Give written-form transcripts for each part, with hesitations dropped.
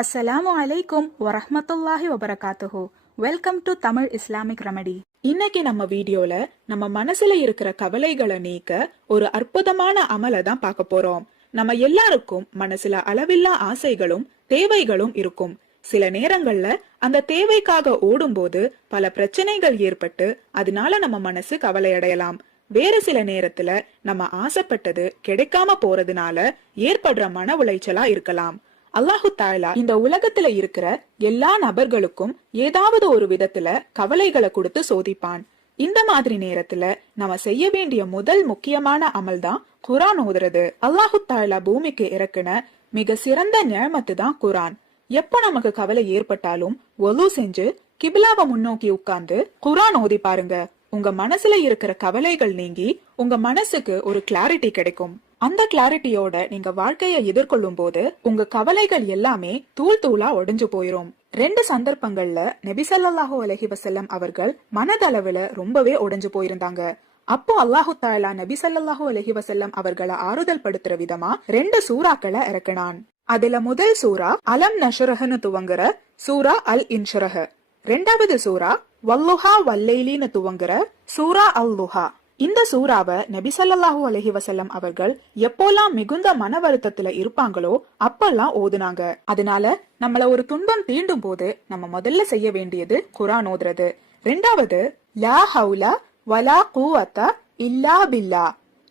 அஸ்ஸலாமு அலைக்கும் வரஹ்மத்துல்லாஹி வபரகாத்துஹு. Welcome to Tamil Islamic remedy. இன்னைக்கு நம்ம வீடியோல நம்ம மனசுல இருக்கிற கவலைகளை நீக்க ஒரு அற்புதமான அமலை தான் பார்க்க போறோம். நம்ம எல்லாருக்கும் மனசுல அளவில்லா ஆசைகளும் தேவைகளும் இருக்கும். சில நேரங்கள்ல அந்த தேவைக்காக ஓடும்போது பல பிரச்சனைகள் ஏற்பட்டு அதனால நம்ம மனசு கவலை அடையலாம். வேறு சில நேரத்துல நம்ம ஆசைப்பட்டது கிடைக்காம போறதுனால ஏற்படுற மன உளைச்சலா இருக்கலாம். அல்லாஹு தாலா இந்த உலகத்துல இருக்கிற எல்லா நபர்களுக்கும் ஏதாவது ஒரு விதத்துல கவலைகளை கொடுத்து சோதிப்பான். இந்த மாதிரி நேரத்துல நம்ம செய்ய வேண்டிய முதல் முக்கியமான அமல் தான் குரான் ஓதுறது. அல்லாஹு தாலா பூமிக்கு இறக்குன மிக சிறந்த நியமத்து தான் குரான். எப்ப நமக்கு கவலை ஏற்பட்டாலும் ஒலு செஞ்சு கிபிலாவை முன்னோக்கி உட்கார்ந்து குரான் ஓதி பாருங்க. உங்க மனசுல இருக்கிற கவலைகள் நீங்கி உங்க மனசுக்கு ஒரு கிளாரிட்டி கிடைக்கும். அந்த கிளாரிட்டியோட நீங்க வாழ்க்கையை எதிர்கொள்ளும் போது உங்க கவலைகள் எல்லாமே தூள் தூளா உடைஞ்சு போயிரும். 2 சந்தர்ப்பங்கள்ல நபி ஸல்லல்லாஹு அலைஹி வஸல்லம் அவர்கள் மனதளவுல ரொம்பவே உடைஞ்சு போயிருந்தாங்க. அப்போ அல்லாஹு தஆலா நபி ஸல்லல்லாஹு அலைஹி வஸல்லம் அவர்களை ஆறுதல் படுத்துற விதமா 2 சூறாக்களை இறக்கினான். அதுல முதல் சூரா அலம் நஷ்ரஹ்னு துவங்குற சூரா அல் இன்ஷரஹ். 2வது சூரா வல்லுஹா வல்லைலின்னு துவங்குற சூரா அல் லுஹா. இந்த சூறாவை நபி ஸல்லல்லாஹு அலைஹி வஸல்லம் அவர்கள் எப்போல்லாம் மிகுந்த மன வருத்தத்துல இருப்பாங்களோ அப்பெல்லாம் ஓதுனாங்க. அதனால நம்மள ஒரு துன்பம் தீண்டும் போது நம்ம முதல்ல செய்ய வேண்டியது குரான் ஓதுறது. 2வது லா ஹவுல வலா குவத்த இல்லா பில்லா.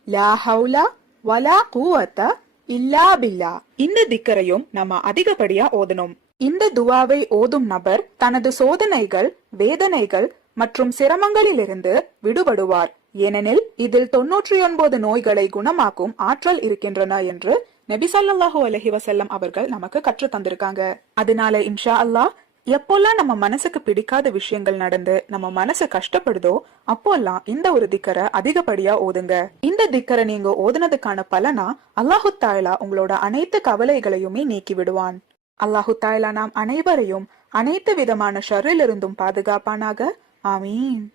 லா ஹவுல வலா குவத்த இல்லா பில்லா. இந்த திக்கரையும் நம்ம அதிகப்படியா ஓதணும். இந்த துவாவை ஓதும் நபர் தனது சோதனைகள், வேதனைகள் மற்றும் சிரமங்களிலிருந்து விடுபடுவார். ஏனெனில் இதில் 99 நோய்களை குணமாக்கும் ஆற்றல் இருக்கின்றன என்று நபி ஸல்லல்லாஹு அலைஹி வஸல்லம் அவர்கள் நமக்கு கற்று தந்திருக்காங்க. அதனால இன்ஷா அல்லாஹ் எப்போல்லாம் நம்ம மனசுக்கு பிடிக்காத விஷயங்கள் நடந்து நம்ம மனசு கஷ்டப்படுதோ அப்போல்லாம் இந்த ஒரு திக்கரை அதிகப்படியா ஓதுங்க. இந்த திக்கரை நீங்க ஓதுனதுக்கான பலனா அல்லாஹு தாலா உங்களோட அனைத்து கவலைகளையுமே நீக்கி விடுவான். அல்லாஹு தாலா நாம் அனைவரையும் அனைத்து விதமான ஷர்ரிலிருந்தும் பாதுகாப்பானாக. ஆமீன்.